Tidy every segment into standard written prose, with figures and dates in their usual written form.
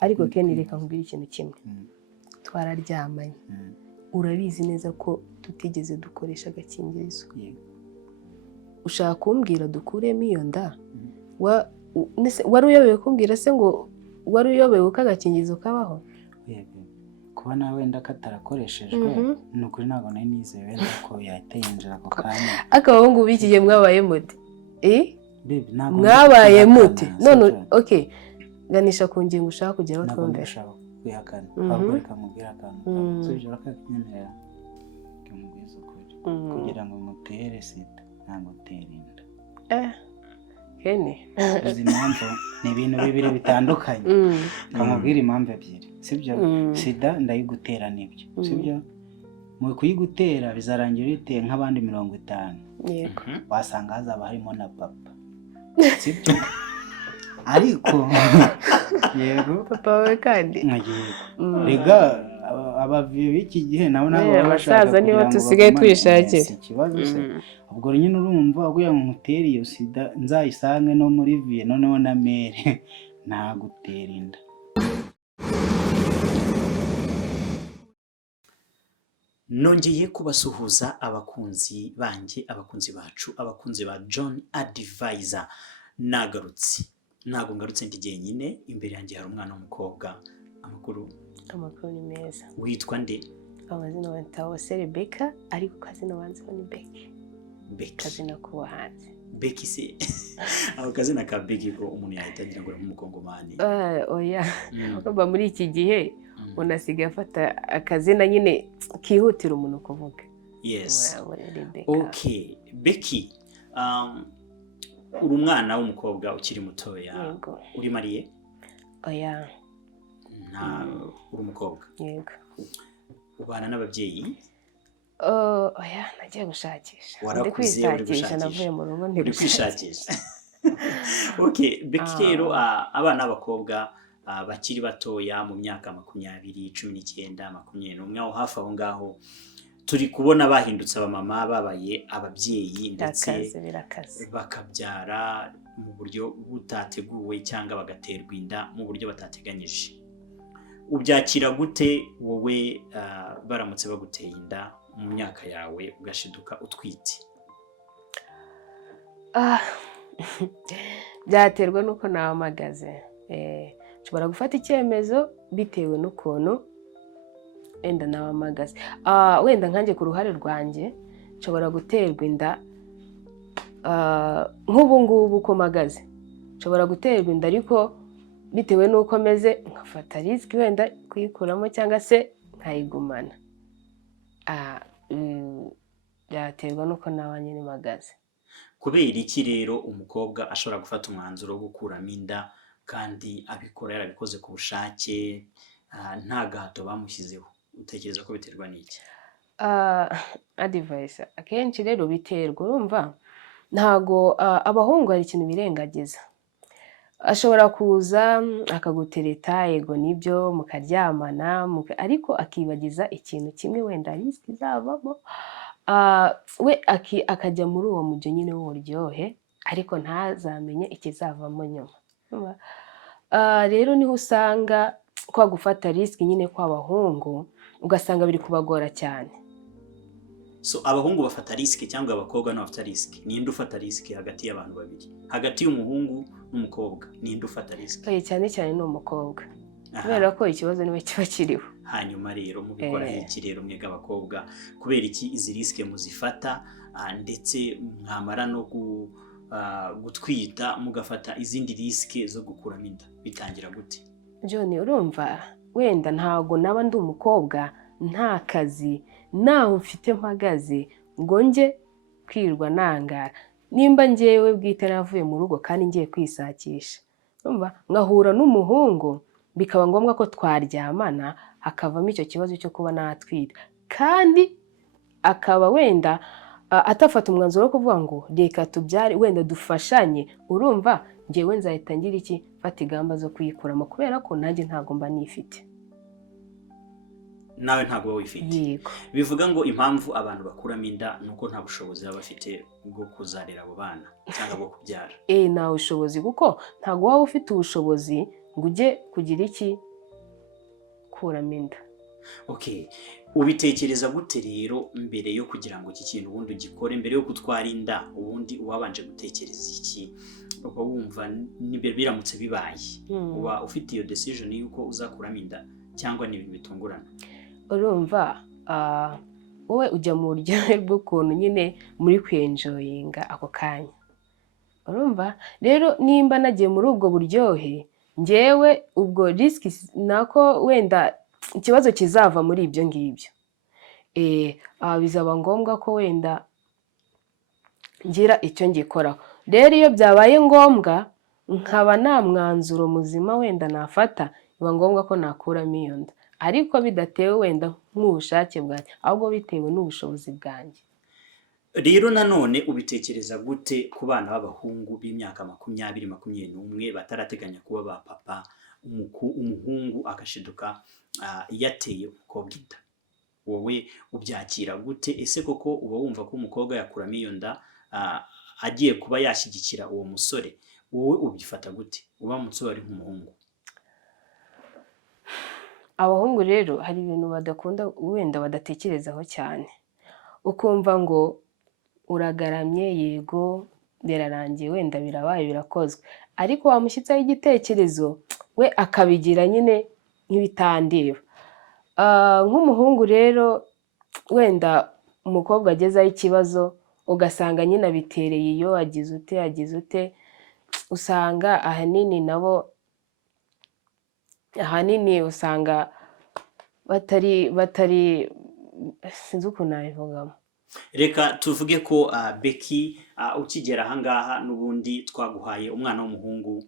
ariko Ken reka nkubwire ikintu kimwe twararyamanye urabizi neza ko tutigeze dukoresha agakingirizo ushaka kumbwira dukuremo iyo nda wari uyobewe kumbwira se ngo wari uyobewe ko agakingirizo kabaho kuba nawe wenda katarakoreshejwe ni ukuri ntabwo nari nizeye wenda ko yahita yinjira ako kanya akabahungu b'iki gihe mwabaye mute mwabaye mute none okay ganisha ku ngingo ushaka kugeraho twumve kwihakana ahubwo reka mubwire akantu sibyo rakakunyemerera kamubwiza ukuri kugira ngo mutere sida ntabwo utere inda Kene izi mpamvu ni ibintu bibiri bitandukanye kamubwira impamvu ebyiri sibyo sida ndayigutera nibyo sibyo mu kuyigutera bizarangira ite nk'abandi 50 yego wasanga hazaba harimo na papa sibyo ariko yego papa we kandi rega abavuye b'iki gihe nabo bashaka niba tusigaye twishakira ikibazo se ubwo nyine urumva kugira ngo mutere iyo sida nzayisange no muri vie noneho na mere ntagutera inda. Nongeye kubasuhuza abakunzi banjye, abakunzi bacu, abakunzi ba John Advisor. Nagarutse ntago ngarutse ndi jyenyine, imbere yanjye hari umwana w'umukobwa. Amakuru ni meza. Witwa nde? Amazina wataho Rebecca, ariko kazina wanzeho ni Becky. Becky kazina kuba hanze. Becky se aho kazina ka Becky ko umuntu yahitangira ngo nk'umukongomani. Oya uba muri iki gihe unasiga afata akazina nyine kihutira umuntu kuvuga. Yes. Okay, Becky, uri umwana w'umukobwa ukiri mutoya. Uri mariye? Oya. Uri umukobwa. Yego. Ubana n'ababyeyi? Oya, nagiye gushakisha. Warakuze uri gushakisha. Navuye mu rugo ndi kwishakisha. Okay, Becky rero abana b'abakobwa bakiri batoya mu myaka 20, 19, 21 aho hafi aho ngaho turi kubona bahindutse abamama, babaye ababyeyi ndetse bakabyara mu buryo butateguwe cyangwa bagaterwa inda mu buryo batateganyije. Ubyakira gute wowe baramutse baguteye inda mu myaka yawe ugashiduka utwite? Byaterwa nuko nahamagaze. Nshobora gufata icyemezo bitewe n'ukuntu enda nahamagaze. Wenda nkanjye ku ruhare rwanjye nshobora guterwa inda nk'ubu ngubu uko mpagaze. Nshobora guterwa inda ariko bitewe n'uko meze nkafata risk wenda kuyikuramo cyangwa se nkayigumana. Byaterwa n'uko nawe nyine mpagaze. Kubera iki rero umukobwa ashobora gufata umwanzuro wo gukuramo inda kandi abikora yarabikoze ku bushake nta gahato bamushyizeho? Utekereza ko biterwa n'iki? Advice akenshi rero biterwa, urumva ntago abahungu hari ikintu birengagiza. Ashobora kuza akagutereta, yego nibyo mukaryamana ariko akibagiza ikintu kimwe wenda risk izavamo. We akajya muri uwo mujyo nyine w'uburyohe ariko ntazamenye ikizavamo nyuma. Rero niho usanga kwa gufata risk nyine kw'abahungu ugasanga biri kubagora cyane. So abahungu bafata risk cyangwa abakobwa no bafata risk? Ninde ufata risk hagati y'abantu babiri? Hagati y'umuhungu n'umukobwa ninde ufata risk? Cyane cyane ni umukobwa. Kubera ko ikibazo niwe kiba kiriho. Hanyuma rero mubikora iki rero mwega abakobwa? Kubera iki izi risk muzifata ndetse mwamara no gutwita mugafata izindi risk zo gukuramo inda? Bitangira gute? John, urumva wenda ntago naba ndi umukobwa nta kazi naho mfite mpagaze ngo nge kwirwa nangara. Nimba ngewe bwite navuye mu rugo kandi ngiye kwisakisha, urumva nkahura n'umuhungu bikaba ngombwa ko twaryamana hakavamo icyo kibazo cyo kuba natwita, kandi akaba wenda atafata umwanzuro wo kuvuga ngo reka tubyare wenda dufashanye, urumva ngewe nzahita ngira iki fata igamba zo kuyikuramo kubera ko nanjye ntago mba nifite. Nawe ntago wifite? Yego. Bivuga ngo impamvu abantu bakuramo inda nuko nta bushobozi baba bafite bwo kuzarera abo bana cyangwa bwo kubyara. Nta bushobozi kuko ntago waba ufite ubushobozi ngo ujye kugira iki, kuramo inda. Okay, ubitekereza gute rero mbere yo kugira ngo iki kintu ubundi ugikore, mbere yo gutwara inda ubundi wabanje gutekereza iki? Uba wumva nibe biramutse bibaye uba ufite iyo decision yuko uzakuramo inda cyangwa ni ibintu bitungurana? Urumva wowe ujya mu buryohe bw'ukuntu nyine muri kwenjoyinga ako kanya. Urumva rero nimba nagiye muri ubwo buryohe, njyewe ubwo risk nako wenda ikibazo kizava muri ibyo ngibyo, bizaba ngombwa ko wenda ngira icyo ngikoraho. Rero iyo byabaye ngombwa nkaba nta mwanzuro muzima wenda nafata, biba ngombwa ko nakuramo iyo nda, ariko bidatewe wenda nk'ubushake bwanjye, ahubwo bitewe n'ubushobozi bwanjye. Rero nanone ubitekereza gute ku bana b'abahungu b'imyaka 20-21 batarateganya kuba ba papa, umuhungu akashiduka yateye umukobwa inda? Wowe ubyakira gute? Ese koko uba wumva ko umukobwa yakuramo iyo nda agiye kuba yashyigikira uwo musore? Wowe ubyifata gute uba musore ari nk'umuhungu? Abahungu rero hari ibintu badakunda wenda badatekerezaho cyane, ukumva ngo uragaramye, yego birarangiye, wenda birabaye birakozwe, ariko wamushyitsaho igitekerezo we akabigira nyine nk'ibitandeba. Nk'umuhungu rero wenda umukobwa agezaho ikibazo ugasanga nyine abitereye iyo agize ute, usanga ahanini usanga batari sinzi ukuntu nabivugamo. Reka tuvuge ko Becky ukigera ahangaha n'ubundi twaguhaye umwana w'umuhungu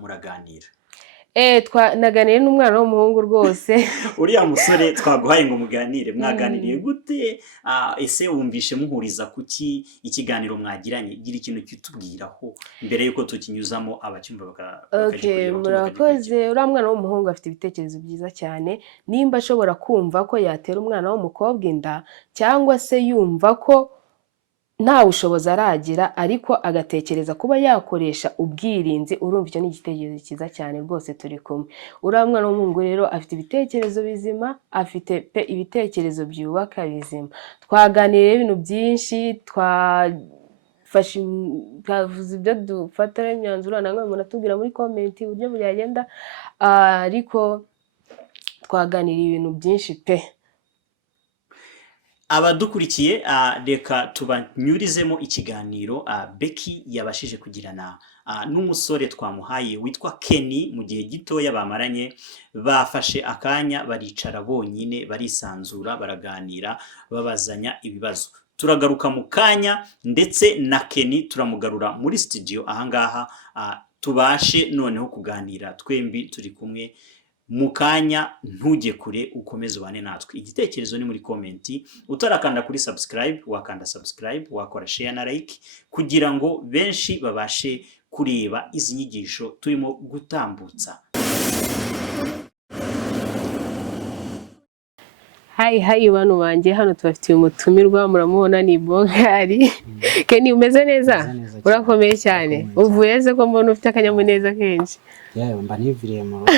muraganira. Naganiriye n'umwana w'umuhungu rwose. Uriya musore twaguhaye ngo muganire, mwaganiriye gute? Ese wumvishe muhuriza kuki ikiganiro mwagiranye? Gira ikintu cyutubwiraho mbere yuko tukinyuzamo abacyumva Okay, murakoze. Uriya mwana w'umuhungu afite ibitekerezo byiza cyane, nimba ashobora kumva ko yatera umwana w'umukobwa inda, cyangwa se yumva ko nta bushobozi aragira ariko agatekereza kuba yakoresha ubwirinzi, urumva icyo ni igitekerezo cyiza cyane rwose, turi kumwe. Uriya mwana w'umuhungu rero afite ibitekerezo bizima, afite ibitekerezo byubaka bizima. Twaganiriye ibintu byinshi, twavuze ibyo dufatira imyanzuro, namwe munatubwira muri comment uburyo byagenda, ariko twaganiriye ibintu byinshi pe. Abadukurikiye reka tubanyurizemo ikiganiro Becky yabashije kugirana n'umusore twamuhaye witwa Kenny. Mu gihe gitoya bamaranye, bafashe akanya baricara bonyine, barisanzura, baraganira, babazanya ibibazo. Turagaruka mu kanya ndetse na Kenny turamugarura muri studio ahangaha, tubashe noneho kuganira twembi turi kumwe. Mu kanya ntujye kure, ukomeze ubane natwe. Igitekerezo ni muri komenti, utarakanda kuri subscribe wakanda subscribe, wakora share na like kugira ngo benshi babashe kureba izi nyigisho turimo gutambutsa. Hayi bantu banjye, hano tubafitiye umutumirwa, muramubona ni Bogari. Kenny umeze neza? Urakomeye cyane. Uvuye se ko mbona ufite akanyamuneza kenshi? Yewe mba niviriye mu rugo.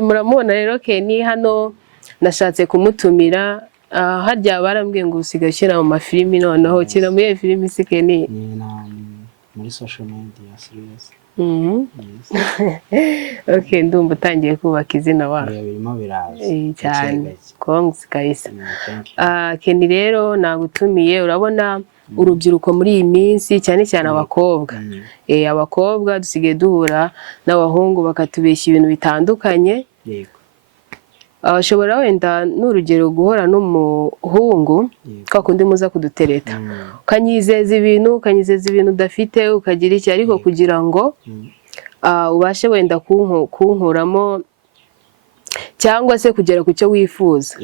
Muramubona rero Kenny hano, nashatse kumutumira. Harya barambwiye ngo usigaye ushyira mu mafilimi, noneho ukina muri filimi se Kenny? Muri social media serious. Okay, ndumva utangiye kubaka izina wawe. Birimo biraza cyane. Kongs guys. Kenny rero nagutumiye, urabona urubyiruko muri iyi minsi cyane cyane abakobwa. Abakobwa dusigaye duhura n'abahungu bakatubeshya ibintu bitandukanye. Yego. Ashobora wenda n'urugero guhora n'umuhungu kwa kundi muza kudutereta, ukanyizeza ibintu udafite, ukagira iki, ariko kugira ngo ubashe wenda kunkuramo cyangwa se kugera ku cyo wifuza.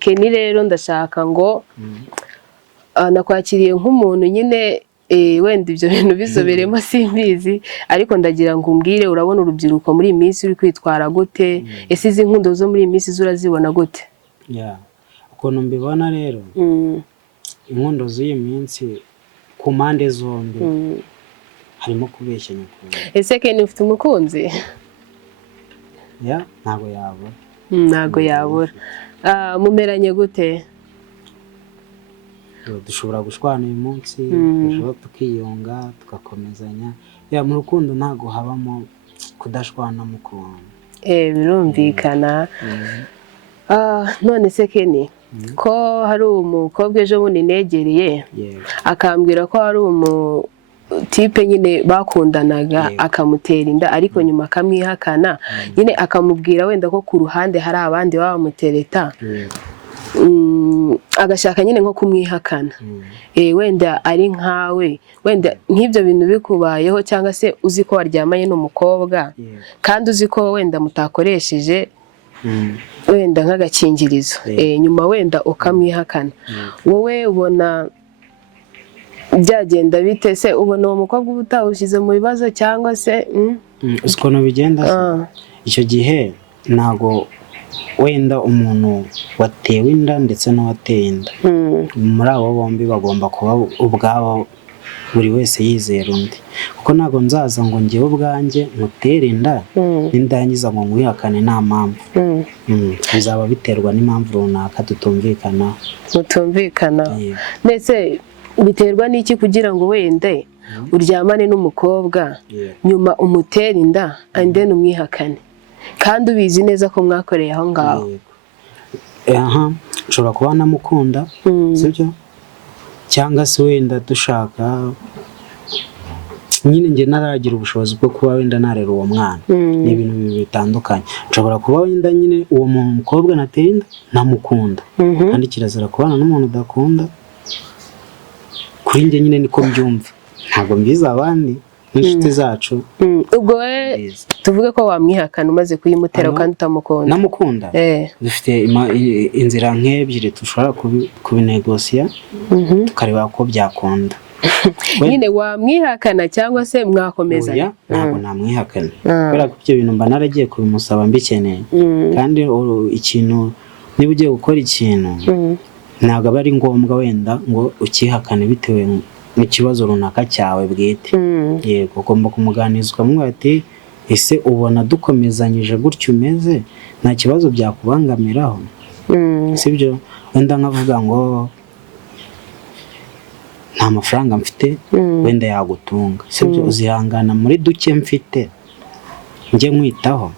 Kenny rero ndashaka ngo nakwakiriye nk'umuntu nyine wenda ibyo bintu bizoberemo simbizi, ariko ndagira ngo umbwire, urabona urubyiruko muri iyi minsi uri kwitwara gute? Ese izi nkundo zo muri iyi minsi zurazibona gute? Ukuntu mbibona rero, inkundo z'iyi minsi ku mpande zombi harimo kubeshya nyakuri. ese Ken ufite umukunzi? Ya ntabwo yabura. Ntabwo yabura. Mumeranye gute? Dushobora gushwana uyu munsi, dushobora tukiyunga tugakomezanya. Ya mu rukundo ntabwo habamo kudashwana mu kuntu. Birumvikana. None se Ken, ko hari umukobwa ejo bundi negereye akambwira ko hari tipe nyine bakundanaga akamutera inda ariko nyuma akamwihakana, nyine akamubwira wenda ko ku ruhande hari abandi bamutereta, agashaka nyine nko kumwihakana. Wenda ari nkawe, wenda nk'ibyo bintu bikubayeho cyangwa se uzi ko waryamanye n'umukobwa kandi uzi ko wenda mutakoresheje wenda nk'agakingirizo, nyuma wenda ukamwihakana, wowe ubona byagenda bite se? Ubona uwo mukobwa uba utawushyize mu bibazo cyangwa se uzi ukuntu bigenda icyo gihe? Ntabwo wenda umuntu watewe inda ndetse n'uwateye inda, muri abo bombi bagomba kuba ubwabo buri wese yizera undi, kuko ntabwo nzaza ngo njyewe ubwanjye mutere inda n'indangiza ngo mwihakane nta mpamvu. Bizaba biterwa n'impamvu runaka mutumvikana. Ndetse biterwa n'iki kugira ngo wende uryamane n'umukobwa nyuma umutere inda and then umwihakane kandi ubizi neza ko mwakoreye aho ngaho? Ushobora kuba namukunda, sibyo? Cyangwa se wenda dushaka nyine njye naragira ubushobozi bwo kuba wenda narera uwo mwana. Ni ibintu bibiri bitandukanye. Nshobora kuba wenda nyine uwo mukobwa nateye inda namukunda, kandi kirazira kubana n'umuntu udakunda. Kuri njye nyine niko mbyumva, ntabwo mbizi abandi n'inshuti zacu. Ubwo tuvuge ko wamwihakana umaze kuyimutera kandi utamukunda? Namukunda. Dufite inzira nk'ebyiri dushobora kubinegosiya tukareba ko byakunda. Nyine wamwihakana cyangwa se mwakomezanya? Ntabwo namwihakana, kubera ko ibyo bintu mba naragiye kubimusaba mbikeneye. Kandi ikintu, niba ugiye gukora ikintu ntabwo aba ari ngombwa wenda ngo ukihakane bitewe n'ikibazo runaka cyawe bwite. Yego, ugomba kumuganiza ukamubwira ati ese ubona dukomezanyije gutyo umeze nta kibazo byakubangamiraho? Sibyo? Wenda nkavuga ngo nta mafaranga mfite, wenda yagutunga, sibyo? Uzihangana muri duke mfite njye nkwitaho.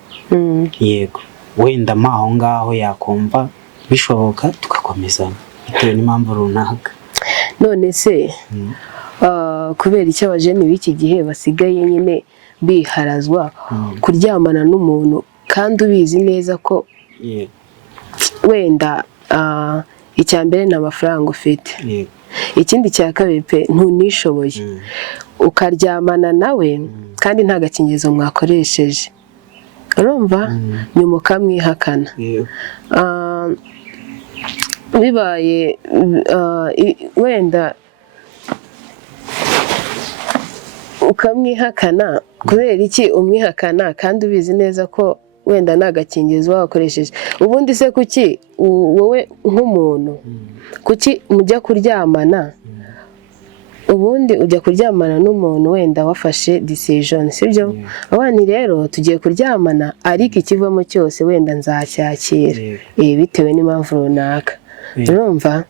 Yego, wenda aho ngaho yakumva bishoboka tugakomezanya bitewe n'impamvu runaka. None se kubera icyo abajene b'iki gihe basigaye nyine biharazwa kuryamana n'umuntu kandi ubizi neza ko wenda icya mbere nta mafaranga ufite, ikindi cya kabiri pe ntunishoboye, ukaryamana nawe kandi nta gakingirizo mwakoresheje, urumva? Nyuma ukamwihakana. Bibaye wenda ukamwihakana, kubera iki umwihakana kandi ubizi neza ko wenda nta gakingirizo wakoresheje? Ubundi se kuki wowe nk'umuntu, kuki mujya kuryamana, ubundi ujya kuryamana n'umuntu wenda wafashe decision, sibyo? Abandi rero tugiye kuryamana ariko ikivamo cyose wenda nzacyakira bitewe n'impamvu runaka, urumva?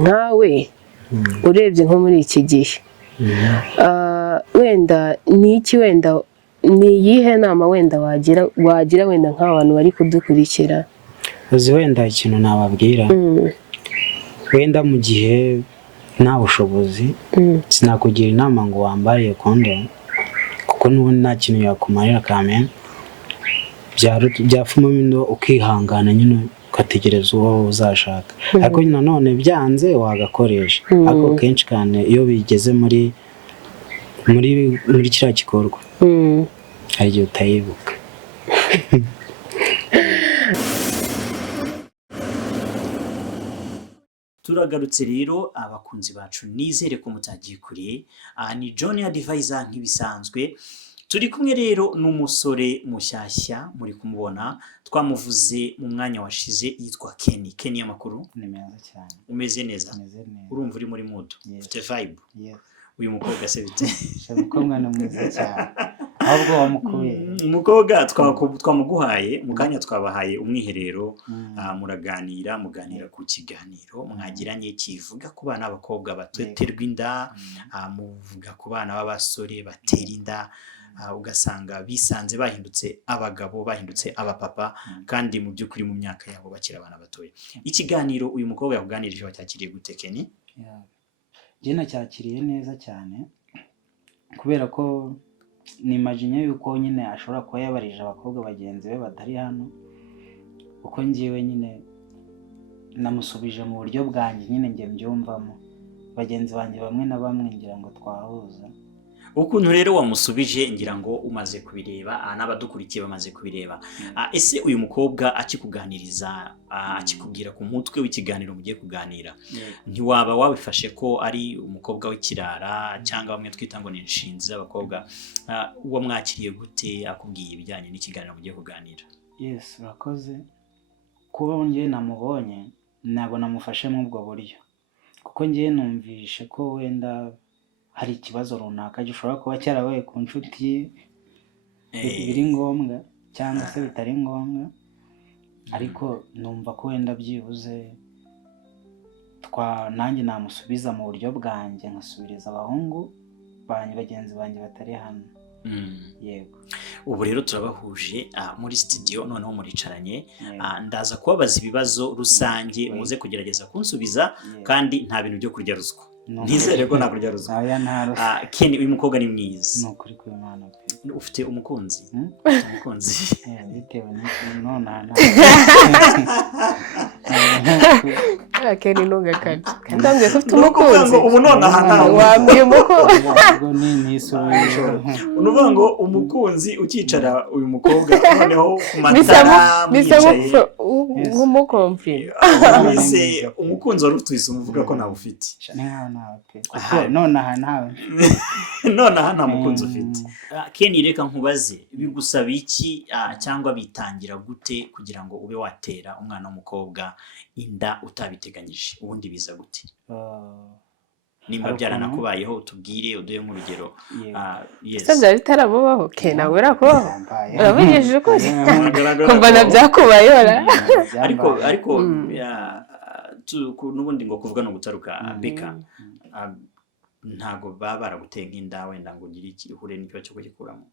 Nkawe urebye nko muri iki gihe wenda niki, wenda ni iyihe nama wenda wagira wenda nk'abantu bari kudukurikira? Uzi wenda ikintu nababwira, wenda mu gihe nta bushobozi sinakugira inama ngo wambare condom, kuko n'ubundi nta kintu yakumarira kamenya. Byafuma mindo ukihangana nyine ugategereza uwo uzashaka, ariko nanone byanze wagakoresha. Ariko kenshi kandi iyo bigeze muri kiriya gikorwa hari igihe utayibuka. Turagarutse rero abakunzi bacu, nizere ko mutagiye kure. Ni John Advisor nk'ibisanzwe, turi kumwe rero n'umusore mushyashya muri kumubona, twamuvuze mu mwanya washize, yitwa Ken. Ken, amakuru? Ni meza cyane. Umeze neza? Urumva uri muri mood? Ufite vibe? uyu mukobwa se bite? umukobwa ni mwiza cyane ahubwo wamukuye. Umukobwa twamuguhaye mu kanya, twabahaye umwiherero, muganira ku kiganiro mwagiranye kivuga ku bana b'abakobwa baterwa inda, muvuga ku bana b'abasore batera inda, ugasanga bisanze bahindutse abagabo, bahindutse abapapa, kandi mu by'ukuri mu myaka yabo bakiri abana batoya. Ikiganiro uyu mukobwa yakuganirije wacyakiriye gute Kenny? Njye nacyakiriye neza cyane kubera ko nimagine yuko nyine ashobora kuba yabarije abakobwa bagenzi be batari hano, uko ngiwe nyine namusubije mu buryo bwanjye nyine njye mbyumvamo, bagenzi banjye bamwe na bamwe ngira ngo twahuza. Ukuntu rero wamusubije ngira ngo umaze kubireba, n'abadukurikiye bamaze kubireba. Ese uyu mukobwa akikuganiriza, akikubwira ku mutwe w'ikiganiro mugiye kuganira, ntiwaba wabifashe ko ari umukobwa w'ikirara cyangwa bamwe twita ngo ni inshinzi z'abakobwa? Uwo mwakiriye gute akubwiye ibijyanye n'ikiganiro mugiye kuganira? Yes, urakoze. Kuba njye namubonye ntabwo namufashe mu ubwo buryo, kuko njye numvishe ko wenda hari ikibazo runaka gishobora kuba cyarabaye ku nshuti biri ngombwa cyangwa se bitari ngombwa, ariko numva ko wenda byibuze nanjye namusubiza mu buryo bwanjye, nkasubiriza abahungu bagenzi banjye batari hano. Yego. Ubu rero turabahuje muri studio, noneho muricaranye, ndaza kubabaza ibibazo rusange, muze kugerageza kunsubiza, kandi nta bintu byo kurya ruswa. Nizere ko nta kurya ruswa. Kenny, uyu mukobwa ni mwiza. Ni ukuri kw'Imana pe. Ufite umukunzi? Umukunzi? Bitewe n'inona. Kenny ntugakate. Ndambwiye ko ufite umukunzi. Ubu nonaha ntawe. Wambwiye umukunzi. Unuvuga ngo umukunzi ukicara uyu mukobwa noneho ku matara mwicaye. Nk'umukomfiri. Wise umukunzi wari ufite umuvuga ko nawe ufite. Nonaha ntawe. Nonaha nta mukunzi ufite. Kenny, reka nkubaze, bigusaba iki cyangwa bitangira gute kugira ngo ube watera umwana w'umukobwa inda utabiteganyije? Ubundi biza gute? Nimba byaranakubayeho utubwire, uduhe nk'urugero. Yes. Byari bitaramubaho Kenny, nawe urakubaho. Urabigishije kose. Kumva na byakubayeho ra. Ariko n'ubundi ngo kuvuga no gutaruka Beka, ntago baba baraguteye nk'inda wenda ngo ugire ikihure n'icyo cyo kugikuramo?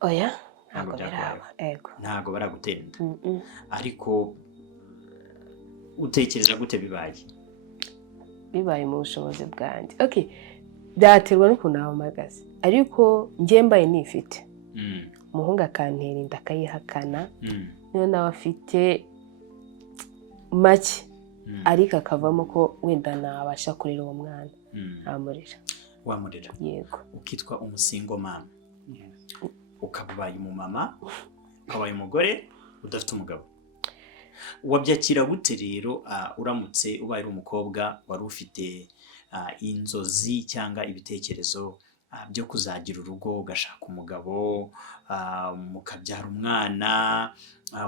Oya, ntago biraba. Ego. Ntago baragutera inda. Ariko utekereza gute bibaye mu bushobozi bwanjye? Okay, byaterwa n'ukuntu nahamagaze, ariko njye mbaye nifite umuhungu akantera inda akayihakana, niyo nawe afite make, ariko akavamo ko wenda nabasha kurera uwo mwana, amurera. Wamurera? Yego. Ukitwa umusingo mama, ukabaye umumama, ukabaye umugore udafite umugabo. Wabyakira gute rero uramutse ubaye ari umukobwa wari ufite inzozi cyangwa ibitekerezo byo kuzagira urugo, ugashaka umugabo, mukabyara umwana,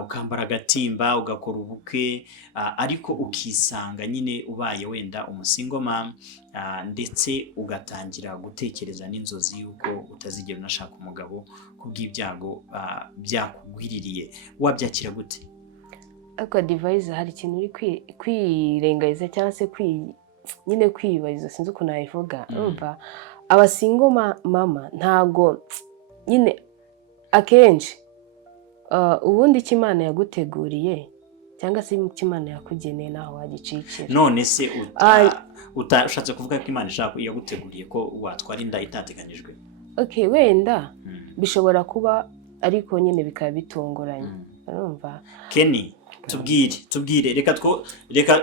ukambara agatimba, ugakora ubukwe, ariko ukisanga nyine ubaye wenda umusingo mama, ndetse ugatangira gutekereza n'inzozi yuko utazigera unashaka umugabo kubw'ibyago byakugwiririye? Wabyakira gute? Ariko device hari ikintu uri kwirengagiza cyangwa se nyine kwibariza, sinzi ukuntu nabivuga. Urumva abasingo mama ntago nyine akenshi ubundi Imana yaguteguriye cyangwa se Imana yakugeneye naho wagicikira. None se ushatse kuvuga ko Imana ishaka yaguteguriye ko watwara inda itateganyijwe? Okay, wenda bishobora kuba, ariko nyine bikaba bitunguranye. Urumva Kenny, tubwire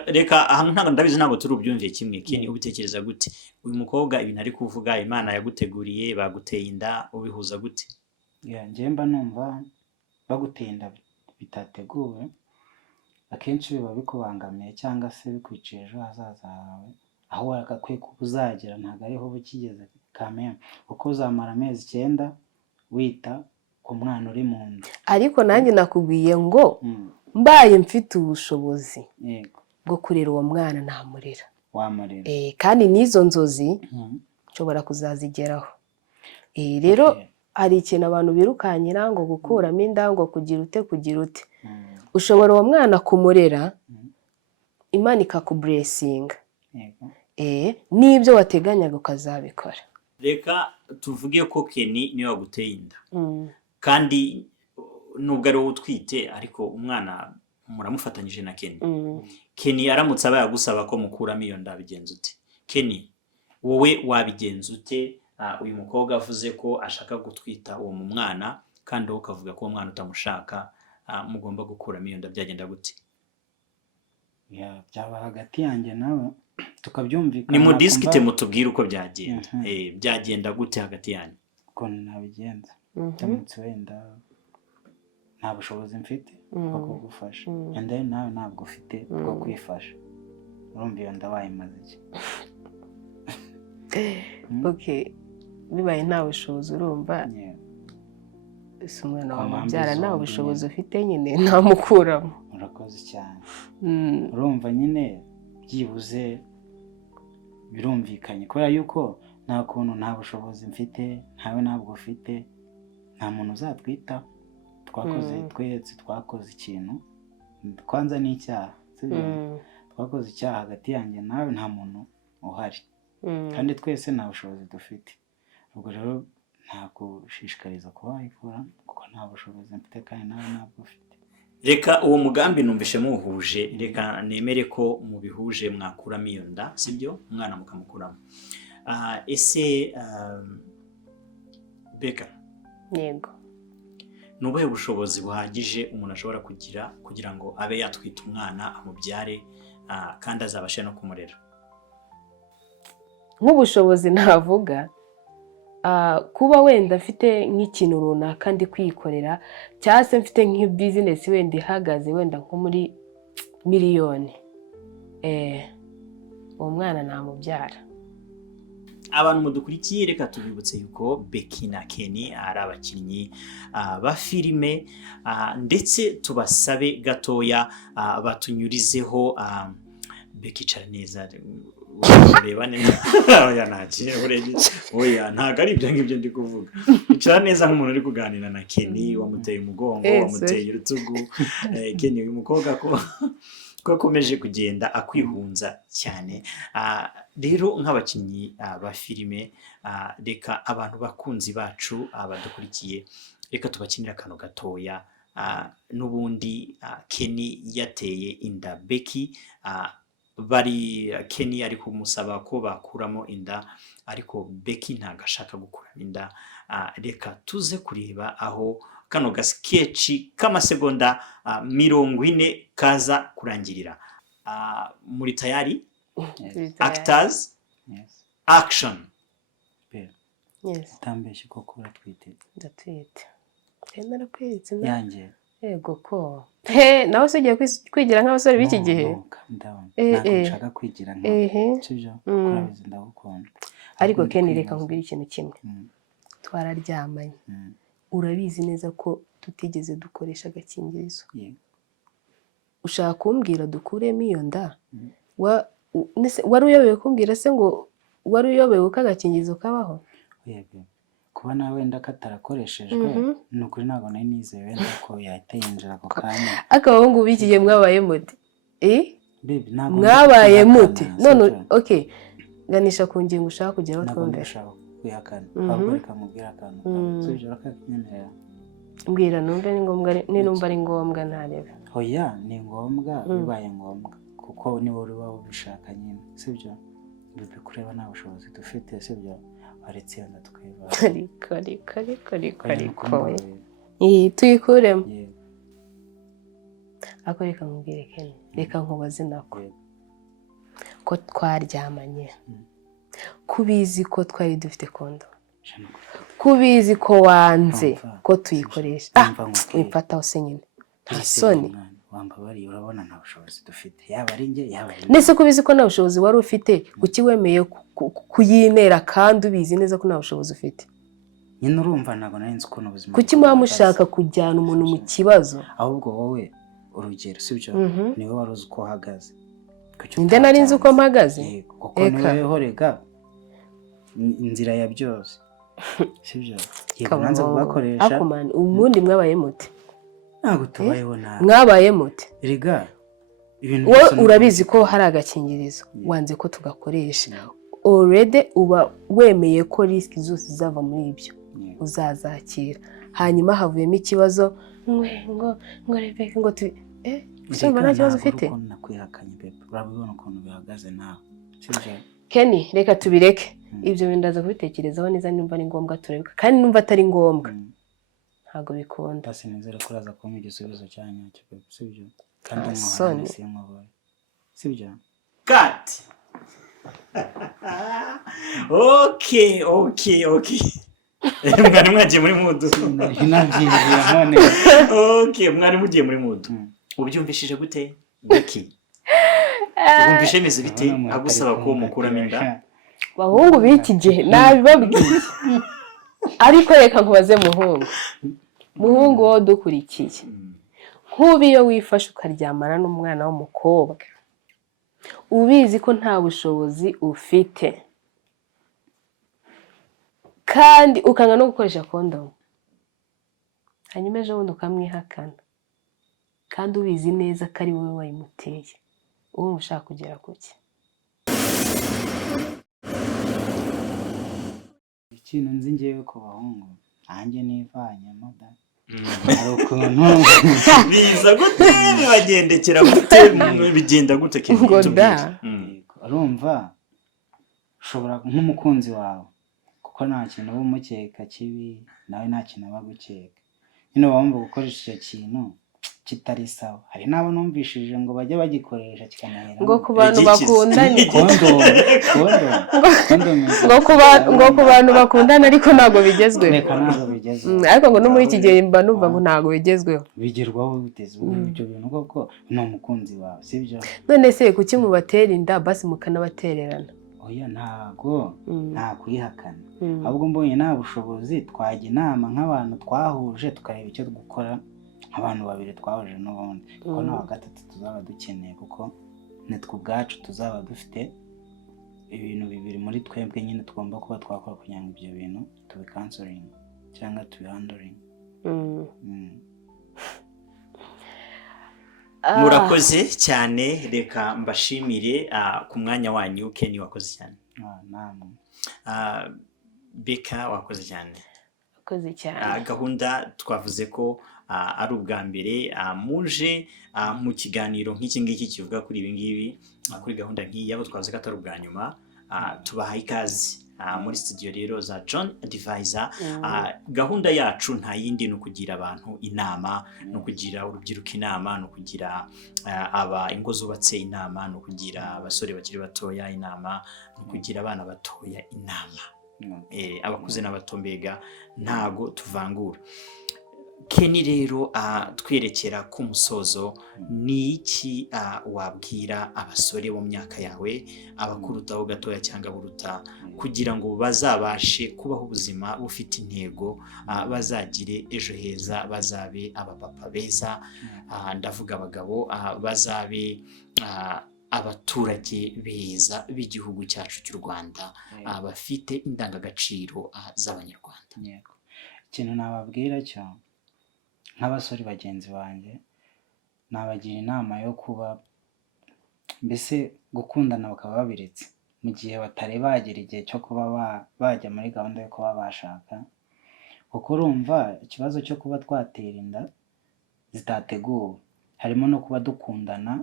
reka aha ntabwo ndabizi, ntabwo turi ubyumviye kimwe. Kenny, ubitekereza gute uyu mukobwa ibintu ari kuvuga Imana yaguteguriye, baguteye inda, ubihuza gute? Njye mba numva baguteye inda bitateguwe, akenshi biba bikubangamiye cyangwa se bikwiciye ejo hazaza hawe, aho wagakwiye kuba uzagera ntabwo ariho bukigeze kameme, kuko uzamara amezi 9 wita ku mwana uri mu nda. Ariko nanjye nakubwiye ngo mbaye mfite ubushobozi bwo kurera uwo mwana namurera. wamarira. kandi n'izo nzozi nshobora kuzazigeraho. Rero hari ikintu abantu birukankira ngo gukuramo inda ngo kugira ute ushobora uwo mwana kumurera Imana ikakuburesinga n'ibyo wateganyaga ukazabikora. Reka tuvuge ko Kenny niwe waguteye inda kandi nubwo ari wowe utwite ariko umwana muramufatanyije na Kenny. Kenny aramutse abaye agusaba ko mukuramo iyo nda bigenza ute? Kenny wowe wabigenza ute? Uyu mukobwa avuze ko ashaka gutwita uwo mu mwana kandi wowe ukavuga ko uwo mwana utamushaka, mugomba gukuramo iyo nda, byagenda gute? Byaba hagati yanjye nawe tukabyumvikana. Ni mu diskite mutubwire uko byagenda. Byagenda gute hagati yanyu? Uko nabigenza ndamutse wenda nta bushobozi mfite bwo kugufasha, yenda nawe ntabwo ufite bwo kwifasha, urumva iyo nda wayimaze iki? Bibaye nta bushobozi urumva ese umwana wamubyara nta bushobozi ufite nyine ntamukuramo. Urakoze cyane. Urumva nyine byibuze birumvikanye kubera yuko nta kuntu nta bushobozi mfite, ntawe ntabwo ufite, nta muntu uzatwita. Twakoze ikintu kwanza n'icyaha, twakoze icyaha hagati yanjye nawe, nta muntu uhari kandi twese nta bushobozi dufite. Ubwo rero nta gushishikariza kuba wayikura kuko nta bushobozi mfite kandi nawe ntabwo ufite. Reka uwo mugambi numvishe muhuje, reka nemere ko mubihuje mwakuramo iyo nda, sibyo? Umwana mukamukuramo. Ese Beka, yego, nubuhe bushobozi buhagije umuntu ashobora kugira ngo abe yatwita umwana amubyare kandi azabashe no kumurera? Nk'ubushobozi navuga kuba wenda mfite nk'ikintu runaka ndi kwikorera cyangwa se mfite nk'ibizinesi wenda ihagaze wenda nko muri miliyoni, uwo mwana namubyara. Abantu mudukurikiye reka tubibutse yuko Becky na Kenny ari abakinnyi ba filime, ndetse tubasabe gatoya batunyurizeho. Becky cara neza ureba neza. Oya nagiye urege, oya ntago ari ibyo ngibyo ndi kuvuga. Icara neza nk'umuntu uri kuganira na Kenny, wamuteye umugongo, wamuteye urutugu. Kenny uyu mukobwa ko akomeje kugenda akwihunza cyane. Rero nk'abakinnyi ba filime, reka abantu bakunzi bacu badukurikiye, reka tubakinira akantu gatoya. N'ubundi Kenny yateye inda Becky, Kenny ari kumusaba ko bakuramo inda ariko Becky ntabwo ashaka gukuramo inda. Reka tuze kureba aho kano gasketch k'amasegonda 40 kaza kurangirira. Muri tayari? Actors? Action. Utambeshye ko kura twite. Ndatwite. Ndemera kwitse yanjye. Yego ko. Nawe se ugiye kwigira nk'abasore b'iki gihe? Ntabwo nshaka kwigira sibyo? Kurabizi ndagukunda. Ariko Kenny reka nkubwire ikintu kimwe. Twararyamanye. Urabizi neza ko tutigeze dukoresha agakingirizo. Ushaka kumbwira dukuremo iyo nda? Wari uyobewe kumbwira se ngo wari uyobewe ko agakingirizo kabaho? Yego. Kuba nawe wenda katarakoreshejwe ni ukuri ntabwo nari nizeye wenda ko yahita yinjira ako kanya. Akabahungu b'iki gihe mwabaye muti? Mwabaye muti? None okay, ganisha ku ngingo ushaka kugeraho twumve. Ahubwo reka mubwire akantu. Sibyo rakakunyemerera. Mbwira numve ni ngombwa, ni numva ari ngombwa ntarebe. Oya ni ngombwa, bibaye ngombwa kuko ni wowe uba ubishaka nyine, sibyo? Bikureba nta bushobozi dufite, sibyo? Aretse yo natweba. Kari. Tuyikuremo. Ako reka nkubwire Kenny, reka nkubaze nako. Ko twaryamanye. Kubizi ko twari dufite kondo. Kubizi ko wanze ko tuyikoresha. Wifataho se nyine. Nta soni. Wambabari urabona nta bushobozi dufite. Yaba ari nge yaba ari. Nese kubizi ko nta bushobozi wari ufite, kuki wemeye kuyinera kandi ubizi neza ko nta bushobozi ufite? Nyine urumva ntago nari nzi ukuntu ubuzima. Kuki mushaka kujyana umuntu mu kibazo? Ahubwo wowe urugero, sibyo? Niwe wari uzi ko uhagaze. njye nari nzi uko mpagaze kuko niweho rega inzira ya byose sibyo yego nanze kubakoresha ariko man ubundi mwabaye mute ntabwo tubayeho nabi mwabaye mute rega ibintu wowe urabizi ko hari agakingirizo wanze ko tugakoresha already uba wemeye ko risk zose zava muri ibyo uzazakira hanyuma havuyemo ikibazo ngo Rebecca ngo tu usumva nta kibazo ufite nakwihakanye bebe urabibona ukuntu bihagaze nawe sibyo Kenny reka tubireke ibyo bindaza kubitekerezaho neza nimba ari ngombwa turebe kandi numva atari ngombwa ntago bikunda basi nizere ko uraza kumpa igisubizo cyanyu bebe sibyo kandi umwana sinkobore sibyo cut okay mwari mwagiye muri mudu nabyigiye none okay mwari mugiye muri mudu ubyumvishije gute Becky wumvishe meze bite agusaba ko mukuramo inda bahungu b'iki gihe nabibabwiye ariko reka nkubaze muhungu wowe dukurikiye nk'ubu iyo wifashe ukaryamana n'umwana w'umukobwa ubizi ko nta bushobozi ufite kandi ukanga no gukoresha kondomu hanyuma ejo bundi ukamwihakana kandi ubizi neza ko ari wowe wayimuteye ubu ushaka kugera kuki ikintu nzi ngewe ku bahungu nanjye nivanyemo da hari ukuntu biza gute bagendekera gute bigenda gute ngo da urumva ushobora nk'umukunzi wawe kuko nta kintu uba umukeka kibi nawe nta kintu aba agukeka nyine wumva gukoresha icyo kintu kitari sawa hari n'abo numvishije ngo bajye bagikoresha kikanahera ngo ku bantu bakundanye ngo ku bantu bakundana ariko ntago bigezweho ariko ngo no muri iki gihe mba numva ngo ntago bigezweho bigerwaho biteze ibyo bintu koko ni umukunzi wawe sibyo none se kuki mubatera inda basi mukanabatererana oya ntago nta kwihakana ahubwo mbonye nta bushobozi twajya inama nk'abantu twahuje tukareba icyo gukora abantu babiri twahuje n'ubundi kuko na wa gatatu tuzaba dukeneye kuko nitwe ubwacu tuzaba dufite ibintu bibiri muri twebwe nyine tugomba kuba twakora kugira ngo ibyo bintu tubikansoringe cyangwa tubihandoringe murakoze cyane reka mbashimire ku mwanya wanyu Kenny wakoze cyane Becca wakoze cyane gahunda twavuze ko ari ubwa mbere muje mu kiganiro nk'iki ngiki kivuga kuri ibi ngibi kuri gahunda nk'iyi abo twavuze ko atari ubwa nyuma tubahaye ikaze muri studio rero za John Advisor gahunda yacu nta yindi no kugira abantu inama no kugira urubyiruko inama no kugira ingo zubatse inama no kugira abasore bakiri batoya inama no kugira abana batoya inama abakuze n'abato mbega ntago tuvangura Kenny rero twerekera ku musozo ni iki wabwira abasore bo myaka yawe abakurutaho gatoya cyangwa buruta kugira ngo bazabashe kubaho ubuzima bufite intego bazagire ejo heza bazabe abapapa beza ndavuga abagabo bazabe abaturage beza b'igihugu cyacu cy'u Rwanda bafite indangagaciro z'abanyarwanda ikintu nababwira cyo nk'abasore bagenzi banjye nabagira inama yo kuba mbese gukundana bakaba babiretse mu gihe batari bagera igihe cyo kuba bajya muri gahunda yo kuba bashaka kuko urumva ikibazo cyo kuba twatera inda zitateguwe harimo no kuba dukundana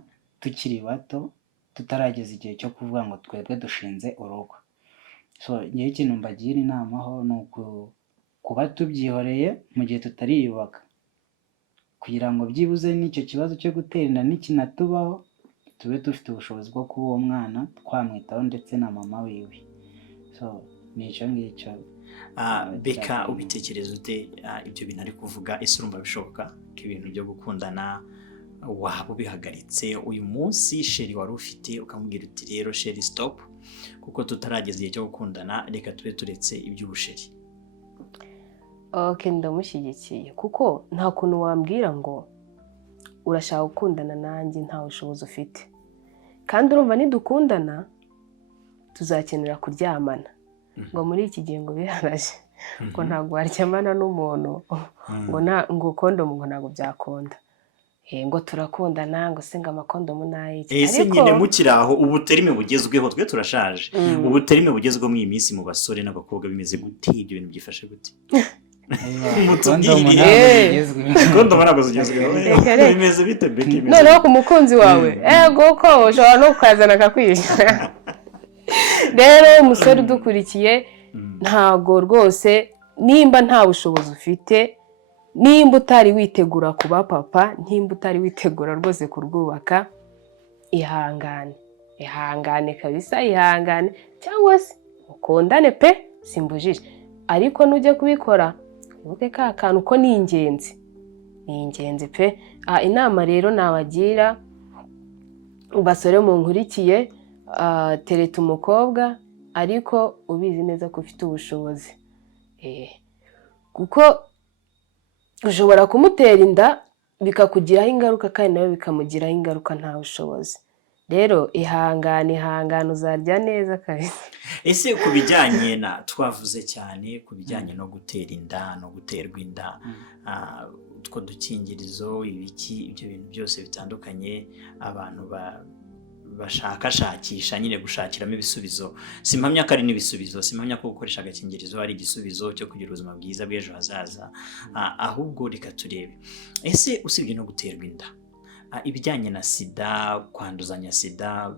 tukiri bato tutarageza igihe cyo kuvuga ngo twebwe dushinze urugo so ngewe ikintu mbagira inama ho ni kuba tubyihoreye mu gihe tutariyubaka kugira ngo byibuze n'icyo kibazo cyo gutera inda n'ikinatubaho tube dufite ubushobozi bwo kuba uwo mwana twamwitaho ndetse na mama wiwe so ni icyo ngicyo Becca ubitekereza ute ibyo bintu ari kuvuga ese urumva bishoboka ko ibintu byo gukundana waba ubihagaritse uyu munsi sheri wari ufite ukamubwira uti rero sheri stop kuko tutarageza igihe cyo gukundana reka tube turetse iby'ubusheri ndamushyigikiye kuko nta kuntu wambwira ngo urashaka gukundana nanjye nta bushobozi ufite kandi urumva nidukundana tuzakenera kuryamana ngo muri iki gihe ngo biraraje ngo ntabwo waryamana n'umuntu ngo kondomu ngo ntabwo byakunda ngo turakundana ngo se ngo amakondomu n'ayiki. Ese nyine mukiri aho ubuterime bugezweho, twe turashaje, ubuterime bugezweho mu iyi minsi mu basore n'abakobwa bimeze gute? Ibyo bintu byifashe gute? Kondomu ntabwo zigezweho, bimeze bite Becky? Noneho ku mukunzi wawe ko ushobora no kukazana akakwishyura. Rero umusore udukurikiye, ntago rwose nimba nta bushobozi ufite, nimba utari witegura kuba papa, nimba utari witegura rwose kurwubaka, ihangane kabisa, ihangane, cyangwa se ukundane pe, simbujije, ariko nujya kubikora wibuke ka kantu ko ni ingenzi pe. Inama rero nabagira basore mu nkurikiye, tereta umukobwa ariko ubizi neza ko ufite ubushobozi, kuko ushobora kumutera inda bikakugiraho ingaruka kandi nawe bikamugiraho ingaruka nta bushobozi. Rero ihangane uzarya neza kabisa. Ese ku bijyanye twavuze cyane ku bijyanye no gutera inda no guterwa inda, utwo dukingirizo, ibiki, ibyo bintu byose bitandukanye abantu bashakashakisha nyine gushakiramo ibisubizo. Simpamya ko ari n'ibisubizo, simpamya ko gukoresha agakingirizo ari igisubizo cyo kugira ubuzima bwiza bw'ejo hazaza, ahubwo reka turebe, ese usibye no guterwa inda, ibijyanye na sida, kwanduzanya sida,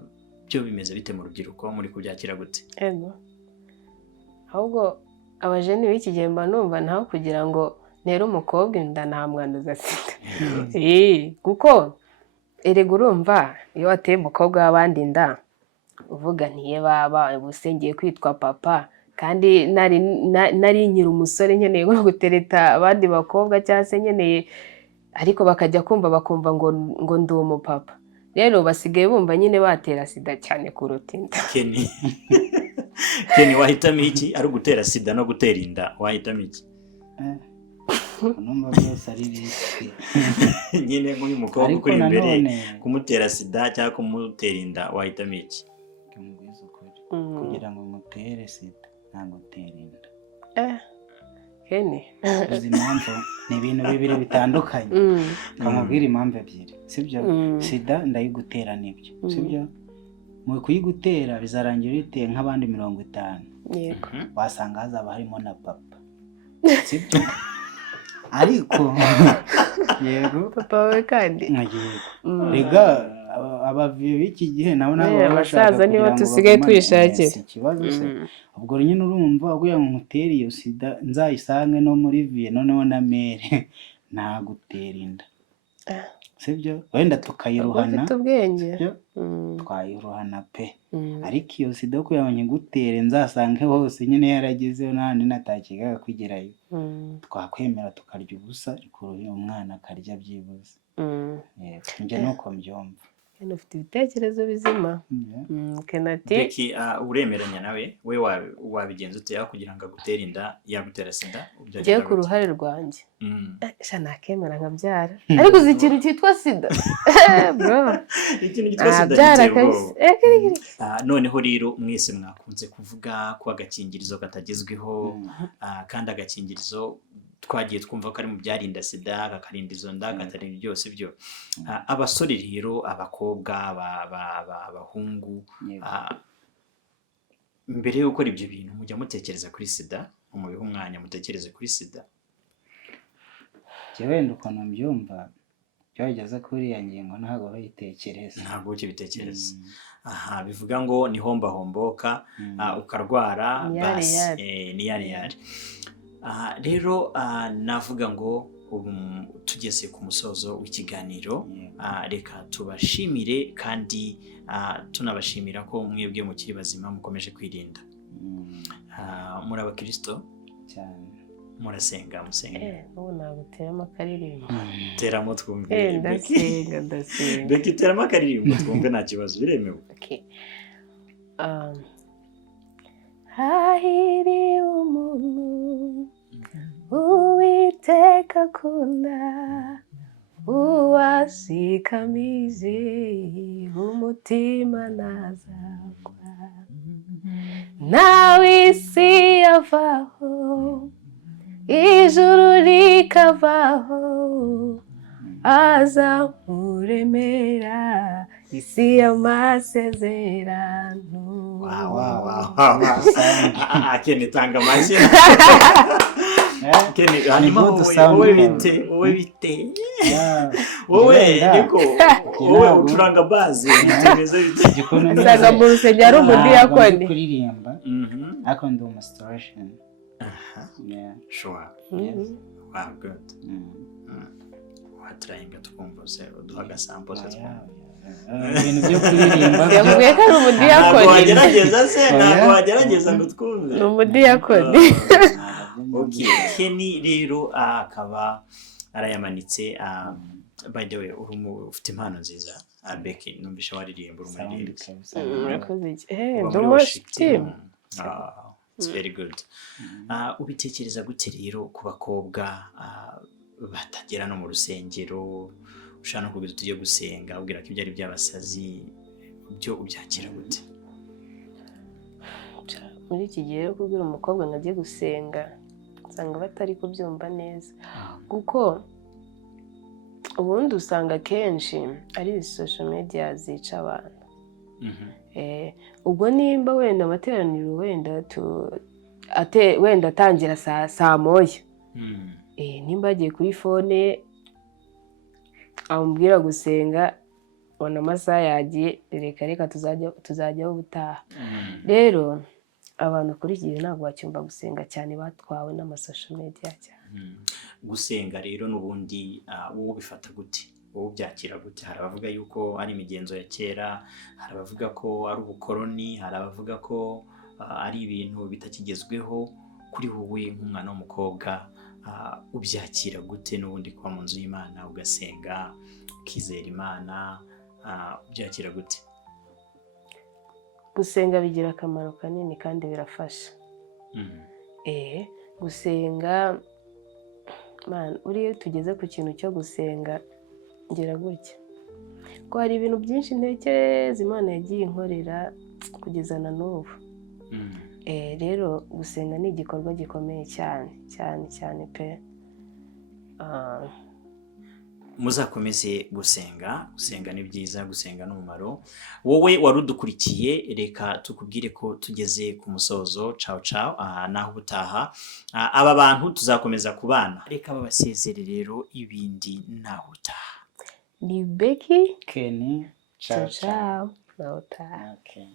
byo bimeze bite mu rubyiruko, muri kubyakira gute? Ahubwo abajeni b'iki gihe mba numva ntaho kugira ngo ntere umukobwa inda ntamwanduza sida. Kuko erega urumva iyo wateye umukobwa w'abandi inda uvuga ntiye baba ubuse ngiye kwitwa papa, kandi nari nkiri umusore nkeneye no gutereta abandi bakobwa cyangwa se nkeneye, ariko bakajya bakumva ngo ndi umupapa. Rero basigaye bumva nyine batera sida cyane kuruta inda. Kenny wahitamo iki? Ari ugutera sida no gutera inda, wahitamo iki? Numva byose ari bisi nyine nk'uyu mukobwa ukuri imbere, kumutera sida cyangwa kumutera inda, wahitamo iki? Kugira ngo mutere sida ntabwo utera inda. Kenny uzi impamvu ni ibintu bibiri bitandukanye. Kamubwira impamvu ebyiri, sibyo? Sida ndayigutera nibyo, sibyo? Mu kuyigutera bizarangira biteye nk'abandi 50, yego, wasanga hazaba harimo na papa, sibyo? Ariko yego papa we kandi rega abavuye b'iki gihe nabo bashaka niba tusigaye twishakira ikibazo se. Ubwo nyine urumva kugira ngo mutere iyo sida nzayisange no muri vie noneho na mere ntagutera inda, sibyo? Wenda tukayiruhana, twayiruhana pe, ariko iyo sida ko yabonye gutere nzasange hose nyine yaragezeho n'ahandi natakigaga kugerayo, twakwemera tukarya ubusa ariko umwana akarya byibuze. Njye nuko mbyumva. Ufite ibitekerezo bizima. Becky, uremeranya nawe? We wabigenza ute kugira ngo agutere inda, yagutera sida? Ugiye ku ruhare rwanjye nakemera nkabyara, ariko uzi ikintu cyitwa sida bro, ikintu cyitwa sida cyitwa noneho rero mwese mwakunze kuvuga ko agakingirizo katagezweho, kandi agakingirizo twagiye twumva ko ari mu byarinda sida, kakarinda izo nda, katarinda byose byo. Abasore rero, abakobwa, abahungu, mbere yo gukora ibyo bintu mujya mutekereza kuri sida? Umubihe umwanya mutekereze kuri sida. Wenda ukuntu mbyumva byageze kuri ya ngingo ntabwo bayitekereza. Ntabwo ukibitekereza. Bivuga ngo ni homboka, ukarwara basi ni yari. Rero navuga ngo ubu tugeze ku musozo w'ikiganiro, reka tubashimire kandi tunabashimira ko mwebwe mukiri bazima mukomeje kwirinda. Muri abakristo cyane, murasenga musenga. Ubu naguteramo akaririmbo. Teramo twumve. Ndasenga. Becky, teramo akaririmbo twumve, nta kibazo, biremewe. Hahiri umuntu Uwiteka akunda, uwasikamize umutima ntazagwa, nawe isi yavaho ijuru rikavaho, azamuremera isi y'amasezerano. Kene tanga amashyi. Kene hanyuma wowe bite wowe niko wowe ucuranga bazi bitemeze bite usanga mu rusengero ari umudiyakoni kuririmba ariko ndi umustortion. Sure. Yes. Wow, good. Watrayinga tukumvose uduha agasample se ibintu byo kuririmba yamubwiye ko ari umudiyakoni. ntabwo wagerageza ngo twumve. Ni umudiyakoni. Okay, Kenny rero akaba arayamanitse. By the way, ufite impano nziza. Becky, numvisha waririmba urumuririmba. Murakoze iki? Ndumushitimu. It's very good. Ubitekereza gute rero ku bakobwa batagera no mu rusengero, ushaka no kugira tujye gusenga, ubwira ko ibyo ari by'abasazi, byo ubyakira gute? Muri iki gihe kubwira umukobwa ngo ajye gusenga usanga batari kubyumva neza, kuko ubundi usanga kenshi ari social media zica abantu. Ubwo nimba wenda amateraniro wenda atangira saa moya, nimba agiye kuri fone amubwira gusenga, ubona amasaha yagiye, reka tuzajyaho ubutaha. Rero abantu kuri iki gihe ntabwo bacyumva gusenga cyane, batwawe n'amasocial media cyane. Gusenga rero n'ubundi wowe bifata gute? Wowe byakira gute? Hari abavuga yuko ari imigenzo ya kera, hari abavuga ko ari ubukoroni, hari abavuga ko ari ibintu bitakigezweho. Kuri wowe nk'umwana w'umukobwa ubyakira gute n'ubundi kuba mu nzu y'Imana ugasenga ukizera Imana, ubyakira gute? Gusenga bigira akamaro kanini kandi birafasha. Gusenga man, uriyo tugeze ku kintu cyo gusenga ngira gutya ko hari ibintu byinshi ntekereza Imana yagiye inkorera kugeza na n'ubu. Rero gusenga ni igikorwa gikomeye cyane pe. Muzakomeze gusenga ni byiza, gusenga n'umumaro. Wowe warudukurikiye, reka tukubwire ko tugeze ku musozo. Ciao naho ubutaha. Aba bantu tuzakomeza kubana, reka babasezere rero, ibindi naho ubutaha. Ni Becky, Kenny, ciao naho ubutaha. Okay.